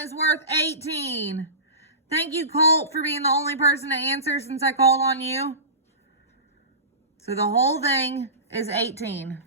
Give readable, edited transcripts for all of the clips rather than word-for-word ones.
is worth 18. Thank you, Colt, for being the only person to answer since I called on you. So the whole thing is 18.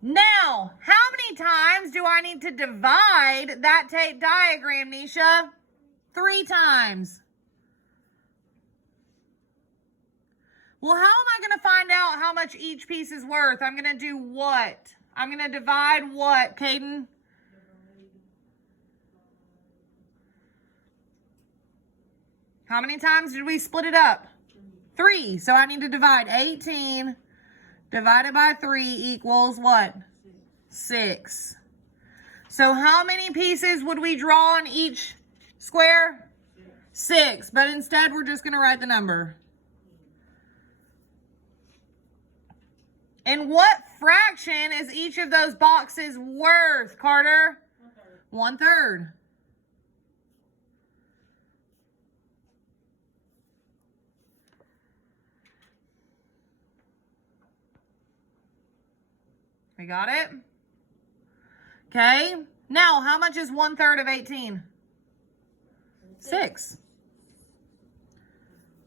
Now, how many times do I need to divide that tape diagram, Nisha? 3 times. Well, how am I going to find out how much each piece is worth? I'm going to do what? I'm going to divide what, Caden? How many times did we split it up? 3. So I need to divide 18 divided by 3 equals what? 6. So how many pieces would we draw on each square? 6. But instead, we're just going to write the number. And what fraction is each of those boxes worth, Carter? 1/3. We got it? Okay. Now, how much is 1/3 of 18? 6.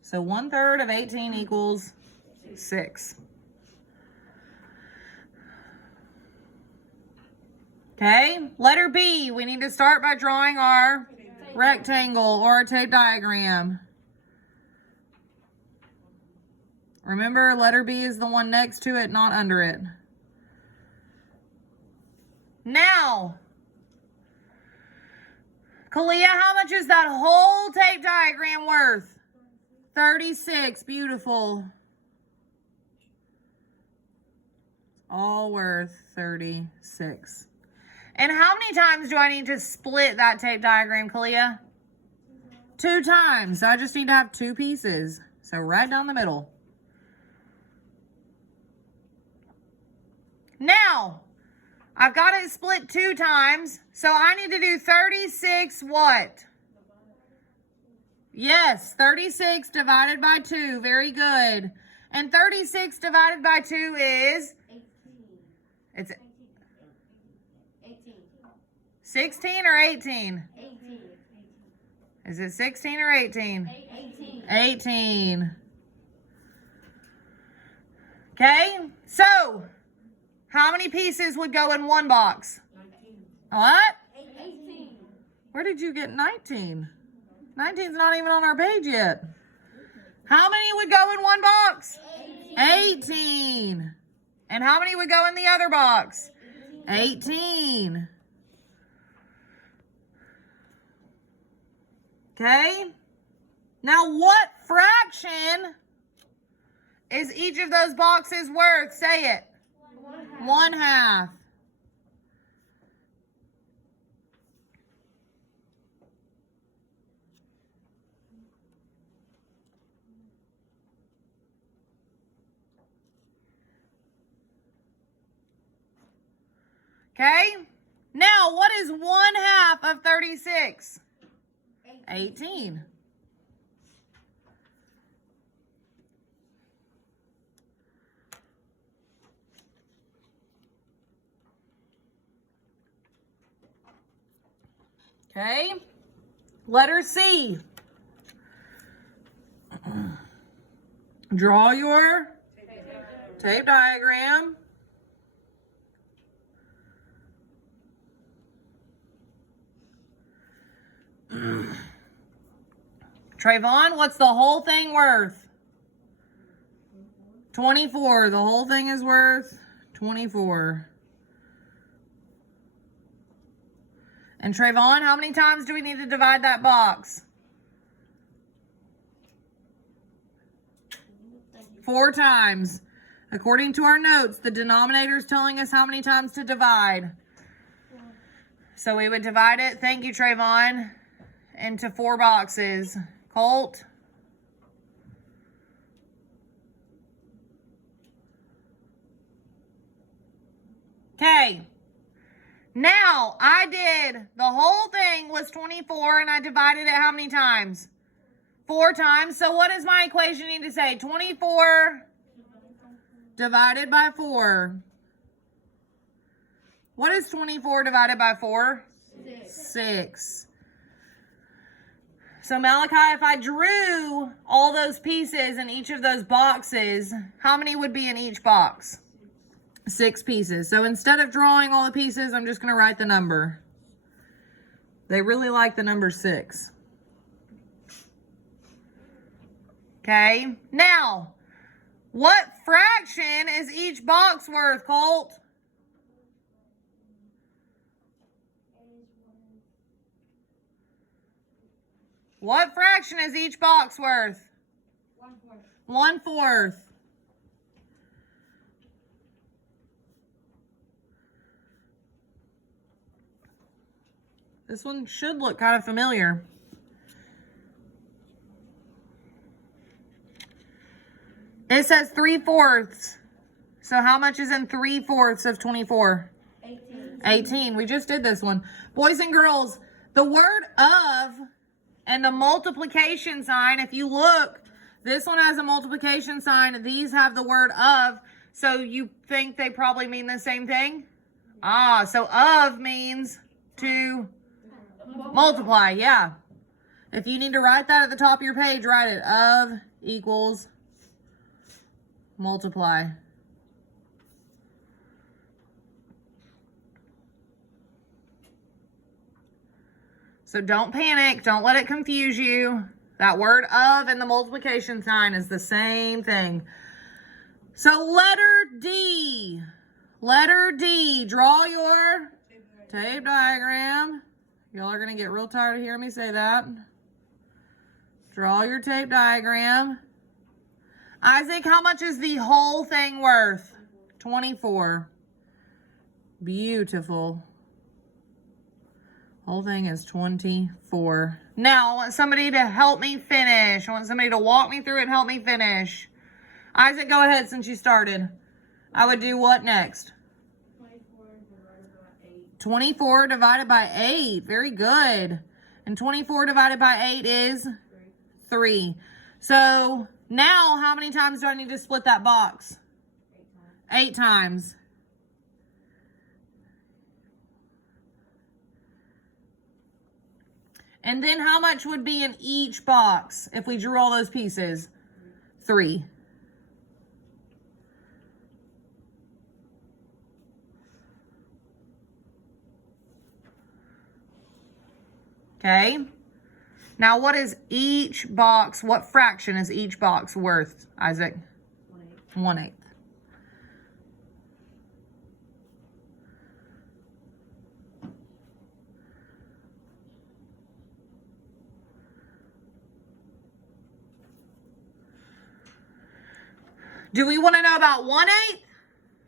So 1/3 of 18 equals 6. Okay. Letter B, we need to start by drawing our rectangle or a tape diagram. Remember, letter B is the one next to it, not under it. Now, Kalia, how much is that whole tape diagram worth? 36. Beautiful. All worth 36. And how many times do I need to split that tape diagram, Kalia? 2 times. So I just need to have 2 pieces. So right down the middle. Now, I've got it split 2 times, so I need to do 36 what? Yes, 36 divided by 2. Very good. And 36 divided by 2 is? 18. It's 18. 16 or 18? 18. Is it 16 or 18? 18. 18. Okay, so how many pieces would go in one box? 19. What? 18. Where did you get 19? 19's not even on our page yet. How many would go in one box? 18. And how many would go in the other box? 18. Okay. Now, what fraction is each of those boxes worth? Say it. 1/2. Okay. Now, what is 1/2 of 36? 18. Okay. Letter C. Draw your tape diagram. Trayvon, what's the whole thing worth? 24. The whole thing is worth 24. And Trayvon, how many times do we need to divide that box? 4 times. According to our notes, the denominator is telling us how many times to divide. So we would divide it, thank you, Trayvon, into 4 boxes. Colt? Okay. Now, I did, the whole thing was 24, and I divided it how many times? 4 times. So what does my equation need to say? 24 divided by 4 What is 24 divided by 4? 6. 6. So Malachi, if I drew all those pieces in each of those boxes, how many would be in each box? 6 pieces. So instead of drawing all the pieces, I'm just going to write the number. They really like the number 6. Okay. Now, what fraction is each box worth, Colt? What fraction is each box worth? 1/4. 1/4. This one should look kind of familiar. It says 3/4. So how much is in 3/4 of 24? 18. 18. We just did this one. Boys and girls, the word of and the multiplication sign, if you look, this one has a multiplication sign. These have the word of. So you think they probably mean the same thing? Ah, so of means to multiply, yeah. If you need to write that at the top of your page, write it. Of equals multiply. So don't panic. Don't let it confuse you. That word of and the multiplication sign is the same thing. So letter D. Letter D. Draw your tape diagram. Y'all are going to get real tired of hearing me say that. Draw your tape diagram. Isaac, how much is the whole thing worth? 24. Beautiful. Whole thing is 24. Now, I want somebody to help me finish. I want somebody to walk me through it and help me finish. Isaac, go ahead since you started. I would do what next? 24 divided by 8. Very good. And 24 divided by 8 is 3. So now how many times do I need to split that box? 8 times. And then how much would be in each box if we drew all those pieces? 3. Okay. Now what is each box, what fraction is each box worth, Isaac? 1/8. Do we want to know about 1/8?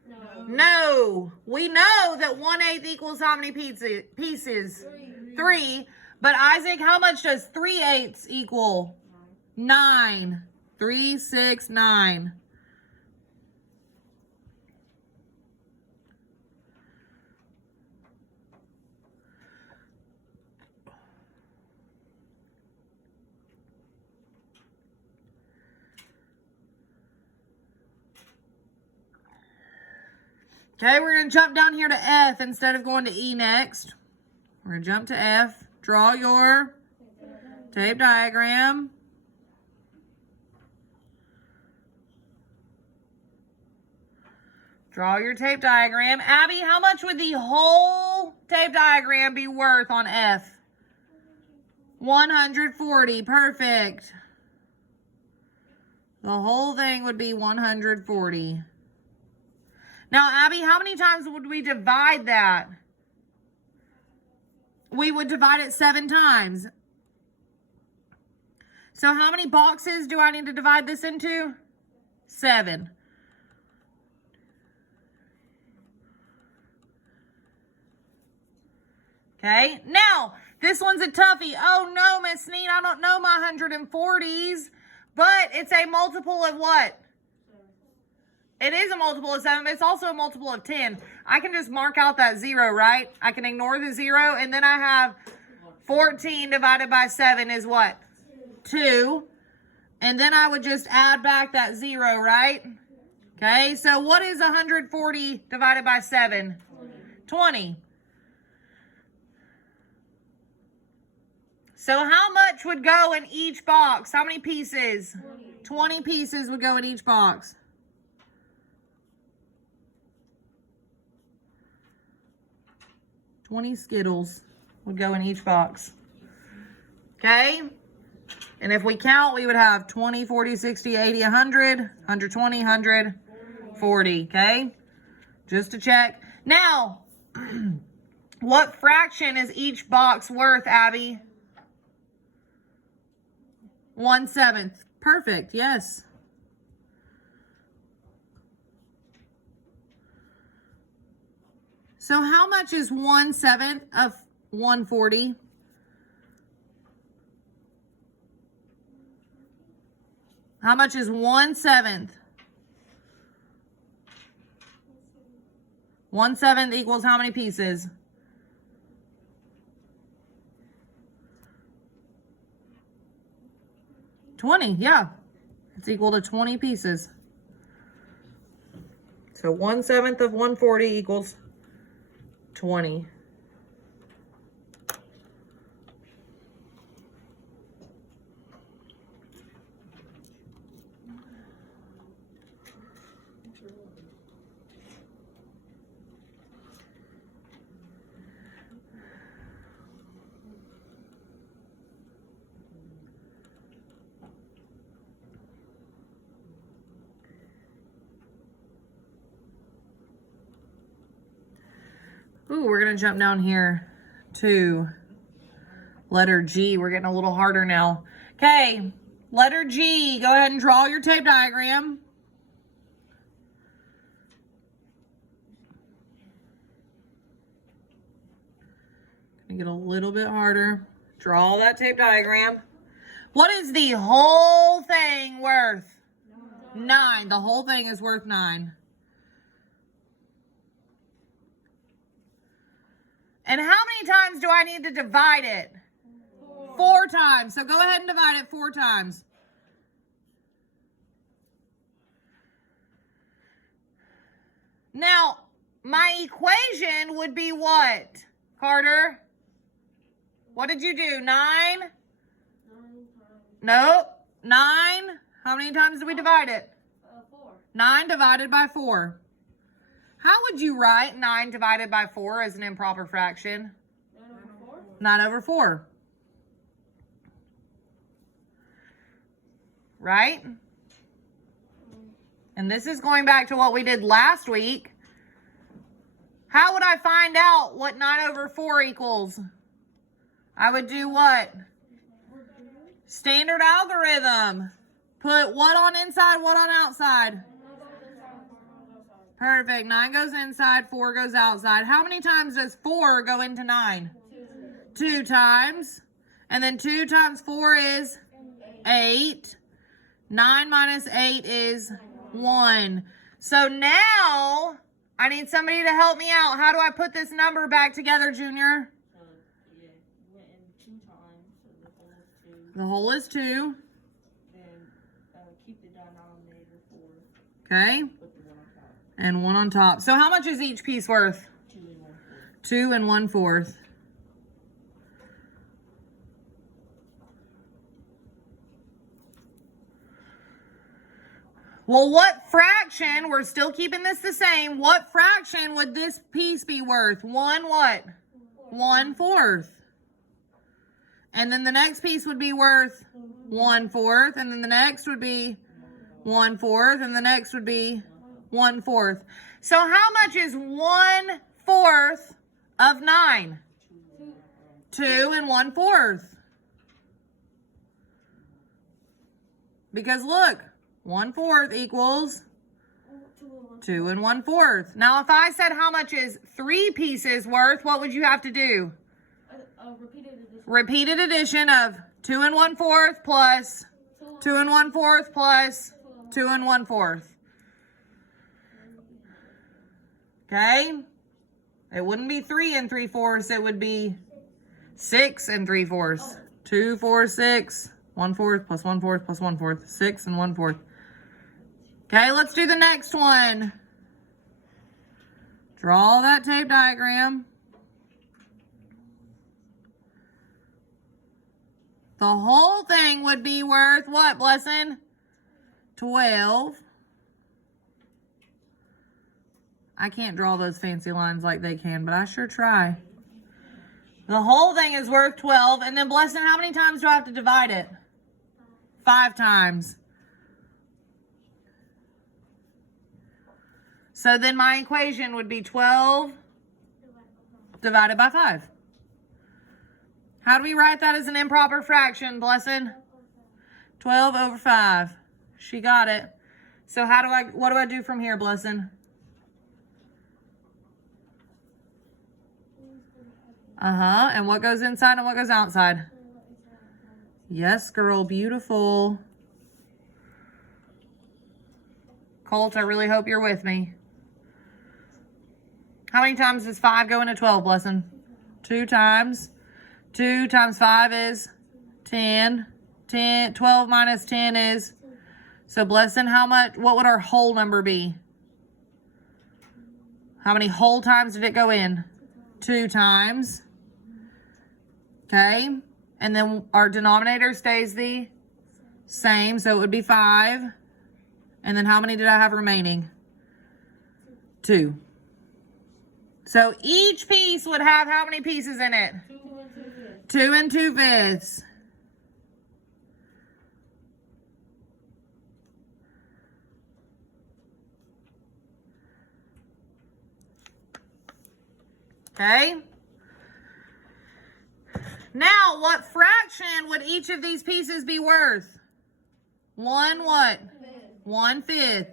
No. No. We know that 1/8 equals how many pieces? 3. But Isaac, how much does 3/8 equal? 9. 3, 6, 9. Okay, we're going to jump down here to F instead of going to E next. We're going to jump to F. Draw your tape diagram. Draw your tape diagram. Abby, how much would the whole tape diagram be worth on F? 140. Perfect. The whole thing would be 140. Now, Abby, how many times would we divide that? We would divide it 7 times. So how many boxes do I need to divide this into? 7. Okay, now, this one's a toughie. Oh no, Miss Sneed, I don't know my 140s, but it's a multiple of what? It is a multiple of 7, but it's also a multiple of 10. I can just mark out that 0, right? I can ignore the 0, and then I have 14 divided by 7 is what? 2. And then I would just add back that 0, right? Okay, so what is 140 divided by 7? 20. So how much would go in each box? How many pieces? 20 pieces would go in each box. $20 Skittles would go in each box. Okay? And if we count, we would have 20, 40, 60, 80, 100, 120, 100, 40. Okay? Just to check. Now, what fraction is each box worth, Abby? 1/7. Perfect, yes. So how much is 1/7 of 140? How much is 1/7? 1/7 equals how many pieces? 20, yeah. It's equal to 20 pieces. So 1/7 of 140 equals 20. Ooh, we're going to jump down here to letter G. We're getting a little harder now. Okay, letter G. Go ahead and draw your tape diagram. Gonna get a little bit harder. Draw that tape diagram. What is the whole thing worth? 9. The whole thing is worth 9. And how many times do I need to divide it? 4 times. So go ahead and divide it 4 times. Now, my equation would be what, Carter? What did you do? 9? Nope. 9. How many times do we divide it? 4. 9 divided by 4. How would you write 9 divided by 4 as an improper fraction? 9/4. 9/4. Right? And this is going back to what we did last week. How would I find out what 9/4 equals? I would do what? Standard algorithm. Put what on inside, what on outside? Perfect. 9 goes inside, 4 goes outside. How many times does 4 go into 9? 2 times. And then 2 times 4 is 8. 9 minus 8 is 1. So now I need somebody to help me out. How do I put this number back together, Junior? Yeah, went in 2 times, so The whole is 2. then keep the denominator 4. Okay. Put the 1 on top. And 1 on top. So how much is each piece worth? 2 and 1/4. 2 and 1/4. Well, what fraction, we're still keeping this the same, what fraction would this piece be worth? 1 what? 1/4. And then the next piece would be worth 1/4. And then the next would be 1/4. And the next would be 1/4. So how much is 1/4 of 9? 2 and 1/4. Because look, 1/4 equals 2 and 1/4. Now, if I said how much is 3 pieces worth, what would you have to do? Repeated addition. Repeated addition of 2 and 1/4 plus 2 and 1/4 plus 2 and 1/4. Okay? It wouldn't be 3 and 3/4. It would be 6 and 3/4. 2, 4, 6. 1/4 plus 1/4 plus 1/4. 6 and 1/4. Okay, let's do the next one. Draw that tape diagram. The whole thing would be worth what, Blessing? 12. I can't draw those fancy lines like they can, but I sure try. The whole thing is worth 12. And then, Blessing, how many times do I have to divide it? 5 times. So then my equation would be 12 divided by 5. How do we write that as an improper fraction, Blessing? 12 over 5. She got it. So what do I do from here, Blessing? And what goes inside and what goes outside? Yes, girl, beautiful. Colt, I really hope you're with me. How many times does 5 go into 12, Blessing? 2 times. 2 times 5 is 10. 12 minus 10 is... So, Blessing, what would our whole number be? How many whole times did it go in? 2 times. Okay. And then our denominator stays the same, so it would be 5. And then how many did I have remaining? 2. So each piece would have how many pieces in it? 2 and 2/5. Okay. Now, what fraction would each of these pieces be worth? 1 what? 1/5.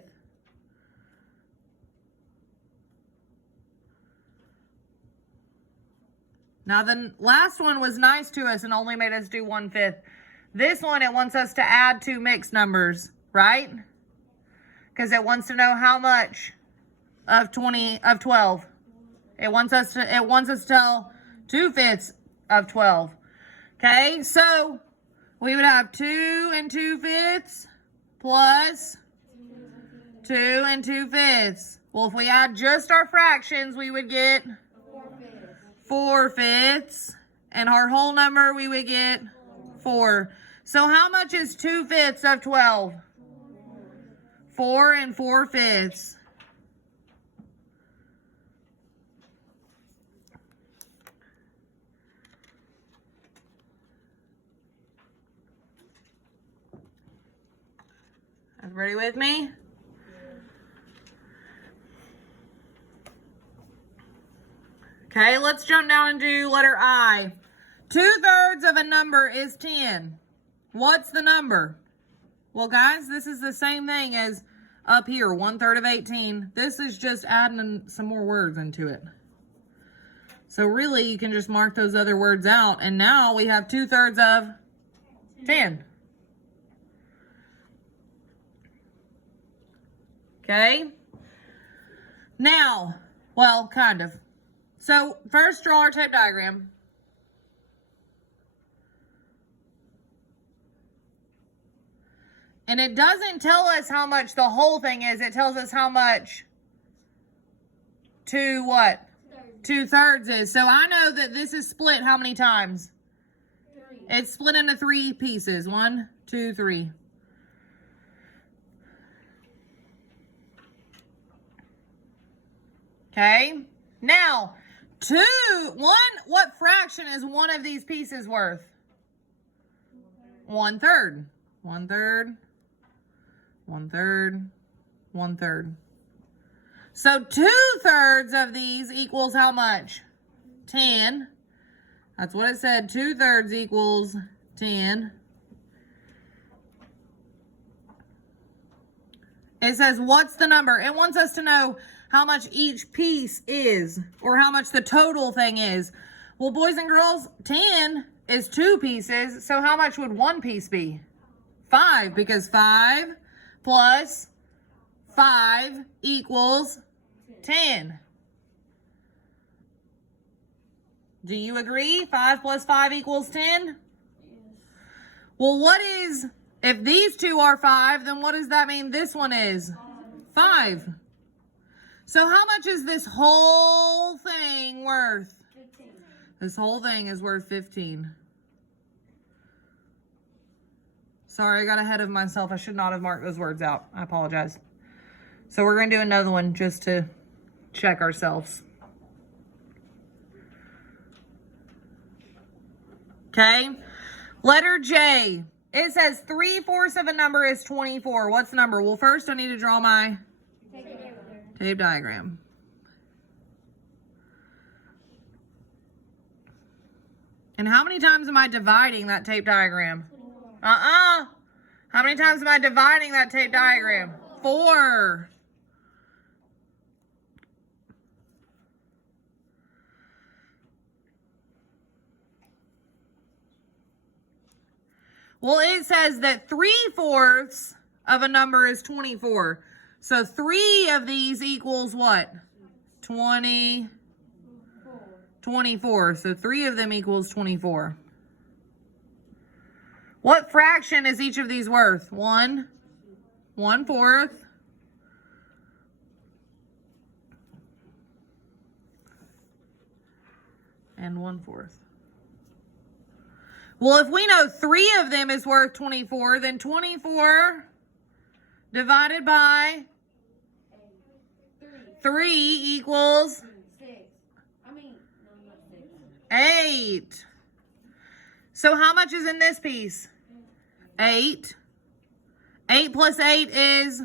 Now, the last one was nice to us and only made us do 1/5. This one, it wants us to add 2 mixed numbers, right? Because it wants to know how much of 12. It wants us to tell 2/5 of 12. Okay, so we would have 2 and 2/5 plus 2 and 2/5. Well, if we add just our fractions, we would get 4/5. And our whole number, we would get 4. So how much is 2/5 of 12? 4 and 4/5. Everybody with me? Okay, let's jump down and do letter I. 2/3 of a number is 10. What's the number? Well, guys, this is the same thing as up here, 1/3 of 18. This is just adding some more words into it. So really, you can just mark those other words out. And now we have 2/3 of 10. Okay. Now, well, kind of. So first, draw our tape diagram. And it doesn't tell us how much the whole thing is. It tells us how much 2/3 is. So I know that this is split how many times? 3. It's split into 3 pieces. 1, 2, 3. Okay. Now, what fraction is one of these pieces worth? 1/3. 1/3. 1/3. 1/3. So 2/3 of these equals how much? 10. That's what it said. 2/3 equals 10. It says, what's the number? It wants us to know how much each piece is, or how much the total thing is. Well, boys and girls, 10 is 2 pieces, so how much would 1 piece be? 5, because 5 plus 5 equals 10. Do you agree? 5 plus 5 equals 10? Yes. Well, if these two are 5, then what does that mean this one is? 5. So how much is this whole thing worth? 15. This whole thing is worth 15. Sorry, I got ahead of myself. I should not have marked those words out. I apologize. So we're going to do another one just to check ourselves. Okay. Letter J. It says 3/4 of a number is 24. What's the number? Well, first I need to draw my tape diagram. And how many times am I dividing that tape diagram? How many times am I dividing that tape diagram? 4. Well, it says that 3/4 of a number is 24. So 3 of these equals what? 24. So 3 of them equals 24. What fraction is each of these worth? 1, 1/4, and 1/4. Well, if we know 3 of them is worth 24, then 24 divided by 3 equals 8. So how much is in this piece? 8. 8 plus 8 is,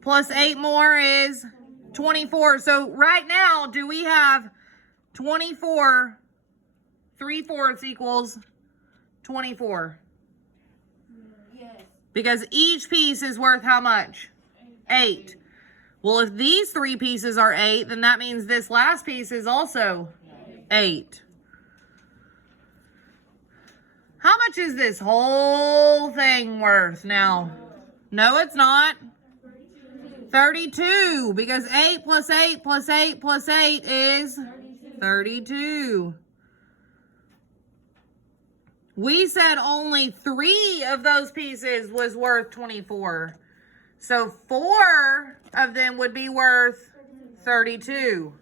plus 8 more is 24. So right now, do we have 24, 3/4 equals 24? Yes. Because each piece is worth how much? 8. Well, if these 3 pieces are 8, then that means this last piece is also 8. How much is this whole thing worth now? No, it's not. 32, because 8 plus 8 plus 8 plus 8 is 32. We said only 3 of those pieces was worth 24. So 4 of them would be worth 32.